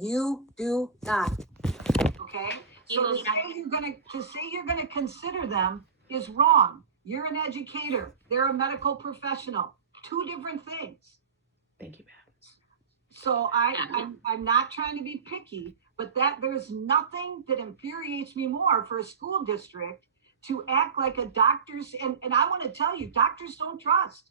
You do not. Okay? So will to say you're gonna consider them is wrong. You're an educator. They're a medical professional. Two different things. Thank you, Pat. So I'm not trying to be picky, but there's nothing that infuriates me more for a school district to act like a doctor's, and I want to tell you, doctors don't trust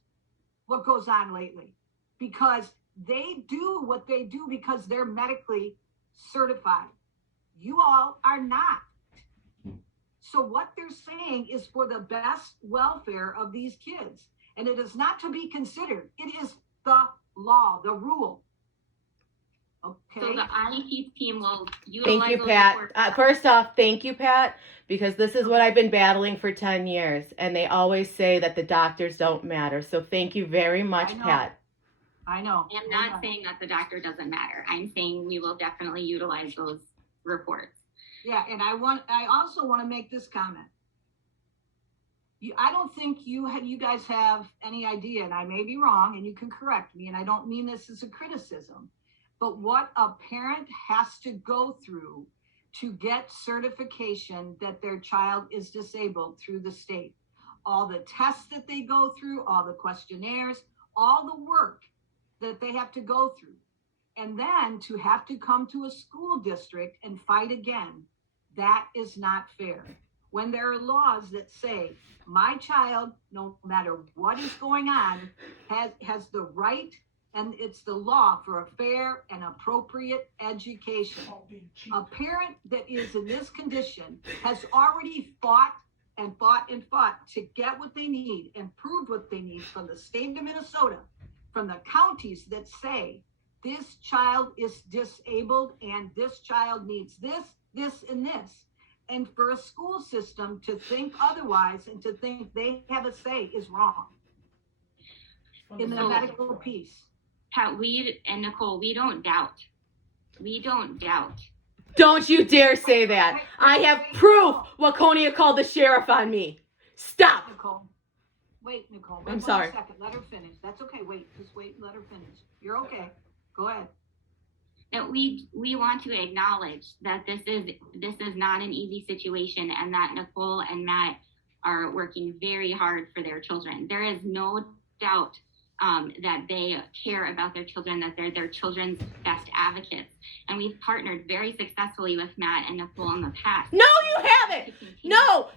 what goes on lately because they do what they do because they're medically certified. You all are not. So what they're saying is for the best welfare of these kids. And it is not to be considered. It is the law, the rule. Okay. So the IEP team will Thank utilize you, Pat. First off, thank you, Pat, because this is what I've been battling for 10 years. And they always say that the doctors don't matter. So thank you very much, Pat. I know. I'm not saying that the doctor doesn't matter. I'm saying we will definitely utilize those reports. Yeah, and I also want to make this comment. I don't think you guys have any idea, and I may be wrong, and you can correct me, and I don't mean this as a criticism, but what a parent has to go through to get certification that their child is disabled through the state. All the tests that they go through, all the questionnaires, all the work that they have to go through. And then to have to come to a school district and fight again, that is not fair. When there are laws that say my child, no matter what is going on, has the right, and it's the law for a fair and appropriate education. A parent that is in this condition has already fought and fought and fought to get what they need and proved what they need from the state of Minnesota, from the counties that say this child is disabled and this child needs this, and this. And for a school system to think otherwise and to think they have a say is wrong in the medical piece. Pat, and Nicole, we don't doubt. We don't doubt. Don't you dare say that. I have proof Waconia called the sheriff on me. Stop. Nicole. Wait, Nicole. I'm sorry. 1 second. Let her finish. That's okay. Wait. Just wait and let her finish. You're okay. Go ahead. That we want to acknowledge that this is not an easy situation, and that Nicole and Matt are working very hard for their children. There is no doubt that they care about their children, that they're their children's best advocates. And we've partnered very successfully with Matt and Nicole in the past. No, you haven't. No.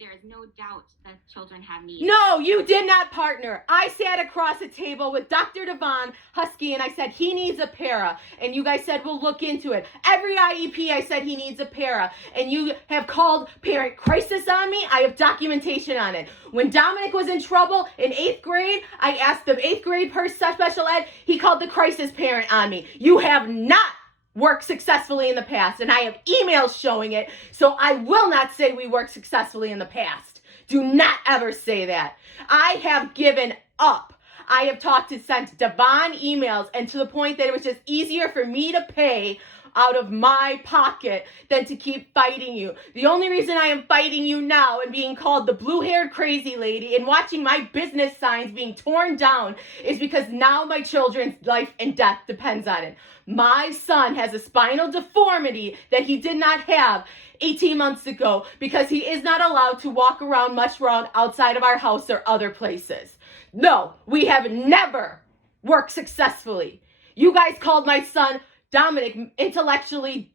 There is no doubt that children have needs. No, you did not partner. I sat across a table with Dr. Devon Husky and I said, he needs a para. And you guys said, we'll look into it. Every IEP, I said he needs a para. And you have called parent crisis on me. I have documentation on it. When Dominic was in trouble in 8th grade, I asked the 8th grade special ed. He called the crisis parent on me. You have not worked successfully in the past, and I have emails showing it, so I will not say we worked successfully in the past. Do not ever say that. I have given up. I have sent Devon emails, and to the point that it was just easier for me to pay out of my pocket than to keep fighting you. The only reason I am fighting you now and being called the blue-haired crazy lady and watching my business signs being torn down is because now my children's life and death depends on it. My son has a spinal deformity that he did not have 18 months ago because he is not allowed to walk around much around outside of our house or other places. No, we have never worked successfully. You guys called my son Dominic intellectually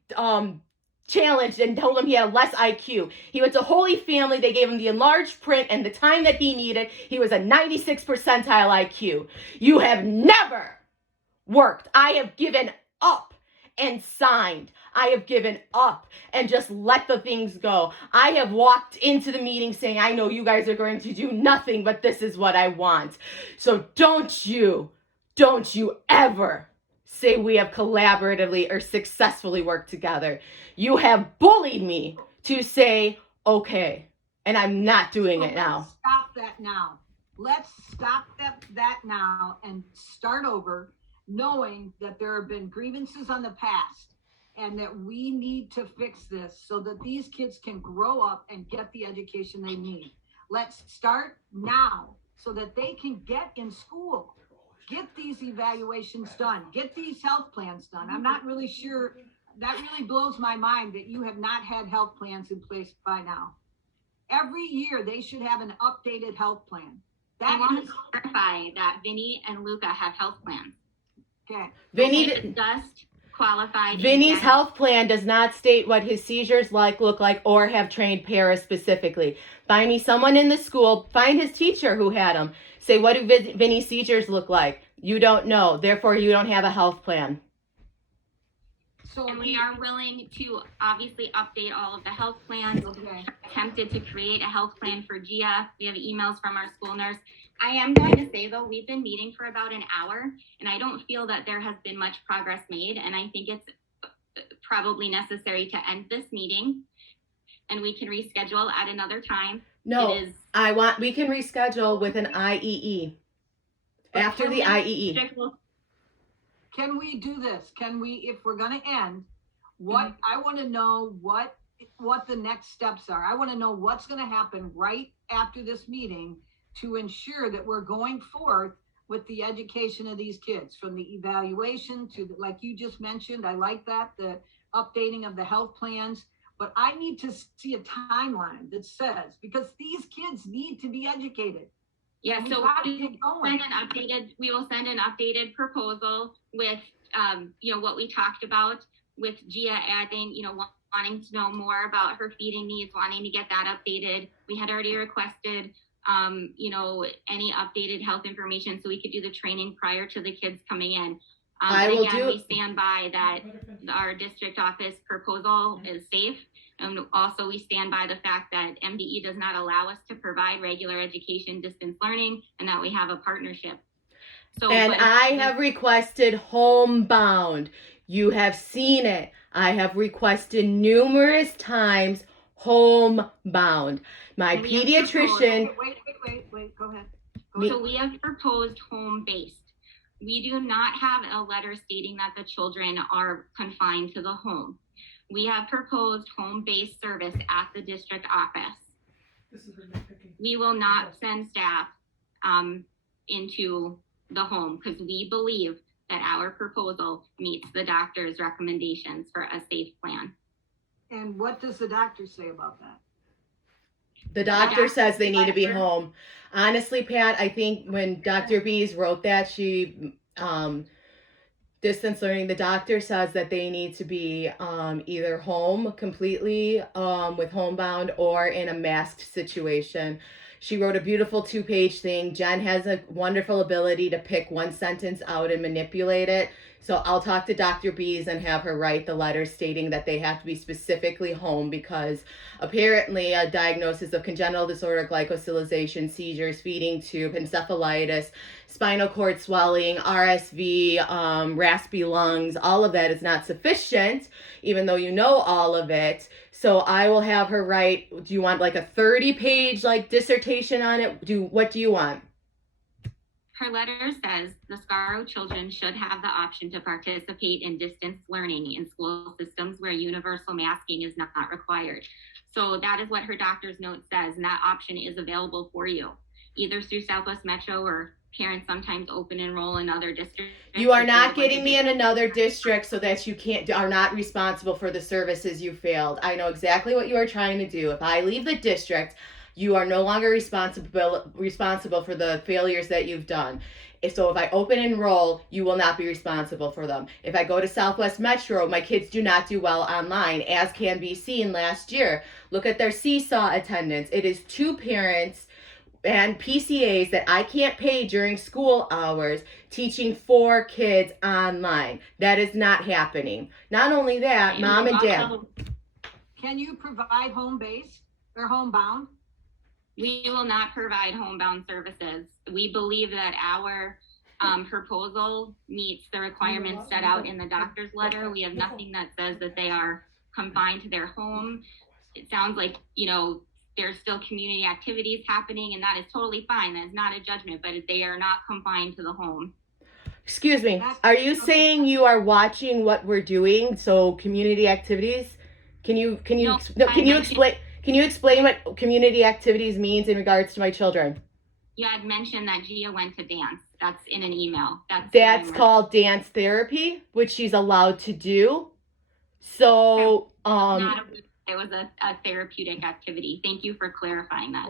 challenged and told him he had less IQ. He went to Holy Family. They gave him the enlarged print and the time that he needed. He was a 96 percentile IQ. You have never worked. I have given up and signed. I have given up and just let the things go. I have walked into the meeting saying, I know you guys are going to do nothing, but this is what I want. So don't you ever say we have collaboratively or successfully worked together. You have bullied me to say, okay, and I'm not doing it now. Stop that now. Let's stop that now and start over, knowing that there have been grievances on the past and that we need to fix this so that these kids can grow up and get the education they need. Let's start now so that they can get in school. get these evaluations done, get these health plans done. I'm not really sure, that really blows my mind that you have not had health plans in place by now. Every year they should have an updated health plan. I want to clarify that Vinny and Luca have health plans. Okay. Vinny just qualified. Vinny's health plan does not state what his seizures look like or have trained paras specifically. Find me someone in the school, find his teacher who had them. Say, what do Vinny's seizures look like? You don't know, therefore you don't have a health plan. So and we are willing to obviously update all of the health plans. Okay. Attempted to create a health plan for Gia. We have emails from our school nurse. I am going to say though, we've been meeting for about an hour and I don't feel that there has been much progress made. And I think it's probably necessary to end this meeting and we can reschedule at another time. No, we can reschedule with an IEE. After the IEE. Can we do this? Can we, if we're going to end, I want to know what the next steps are. I want to know what's going to happen right after this meeting to ensure that we're going forth with the education of these kids, from the evaluation to like you just mentioned. I like that, the updating of the health plans, but I need to see a timeline that says, because these kids need to be educated. Yeah, so we will send an updated proposal with, what we talked about with Gia adding, wanting to know more about her feeding needs, wanting to get that updated. We had already requested, any updated health information so we could do the training prior to the kids coming in. We stand by that our district office proposal is safe. And also we stand by the fact that MDE does not allow us to provide regular education distance learning and that we have a partnership. I have requested homebound. You have seen it. I have requested numerous times homebound. My pediatrician. Wait, go ahead. So we have proposed home-based. We do not have a letter stating that the children are confined to the home. We have proposed home-based service at the district office. We will not send staff into the home because we believe that our proposal meets the doctor's recommendations for a safe plan. And what does the doctor say about that? The doctor says they need to be home. Honestly, Pat, I think when Dr. Bees wrote that, she distance learning, the doctor says that they need to be either home completely with homebound or in a masked situation. She wrote a beautiful 2-page thing. Jen has a wonderful ability to pick one sentence out and manipulate it. So I'll talk to Dr. Bees and have her write the letter stating that they have to be specifically home because apparently a diagnosis of congenital disorder, glycosylation, seizures, feeding tube, encephalitis, spinal cord swelling, RSV, raspy lungs, all of that is not sufficient, even though you know all of it. So I will have her write, do you want like a 30-page dissertation on it? What do you want? Her letter says the Skaro children should have the option to participate in distance learning in school systems where universal masking is not required. So that is what her doctor's note says, and that option is available for you, either through Southwest Metro or parents sometimes open enroll in other districts. You are not getting me in another district so that you are not responsible for the services you failed. I know exactly what you are trying to do. If I leave the district, you are no longer responsible for the failures that you've done. So if I open enroll, you will not be responsible for them. If I go to Southwest Metro, my kids do not do well online, as can be seen last year. Look at their seesaw attendance. It is 2 parents and PCAs that I can't pay during school hours teaching 4 kids online. That is not happening. Not only that, mom and dad. Can you provide home-based or homebound? We will not provide homebound services. We believe that our proposal meets the requirements set out in the doctor's letter. We have nothing that says that they are confined to their home. It sounds like, there's still community activities happening, and that is totally fine. That is not a judgment, but they are not confined to the home. Excuse me. Are you saying you are watching what we're doing? So community activities? Can you explain what community activities means in regards to my children? You had mentioned that Gia went to dance. That's in an email. That's called dance therapy, which she's allowed to do. So, it was a therapeutic activity. Thank you for clarifying that.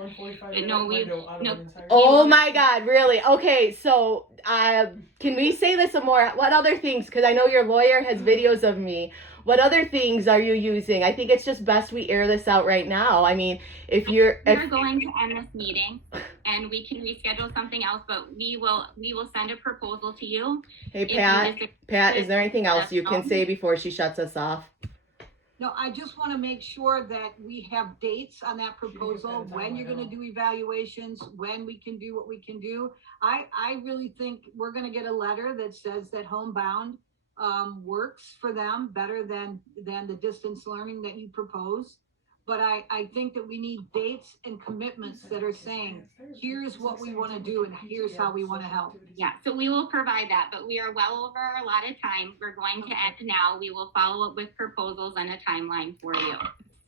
Oh my God, really? Okay, so can we say this some more? What other things? Because I know your lawyer has videos of me. What other things are you using? I think it's just best we air this out right now. I mean, we're going to end this meeting, and we can reschedule something else, but we will send a proposal to you. Hey, Pat, is there anything else you can say before she shuts us off? No, I just want to make sure that we have dates on that proposal, when you're going to do evaluations, when we can do what we can do. I really think we're going to get a letter that says that homebound works for them better than the distance learning that you propose. But I think that we need dates and commitments that are saying, here's what we want to do and here's how we want to help. Yeah, so we will provide that, but we are well over our allotted time. We're going to end now. We will follow up with proposals and a timeline for you.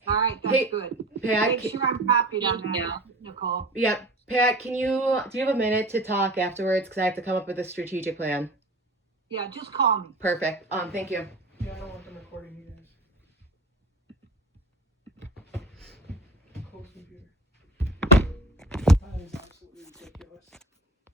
All right, that's good. Pat, make sure I'm copied on that, Nicole. Yep. Pat, do you have a minute to talk afterwards? Because I have to come up with a strategic plan. Yeah, just call me. Perfect. Thank you. Yeah, I don't want them recording you guys. Close computer. That is absolutely ridiculous.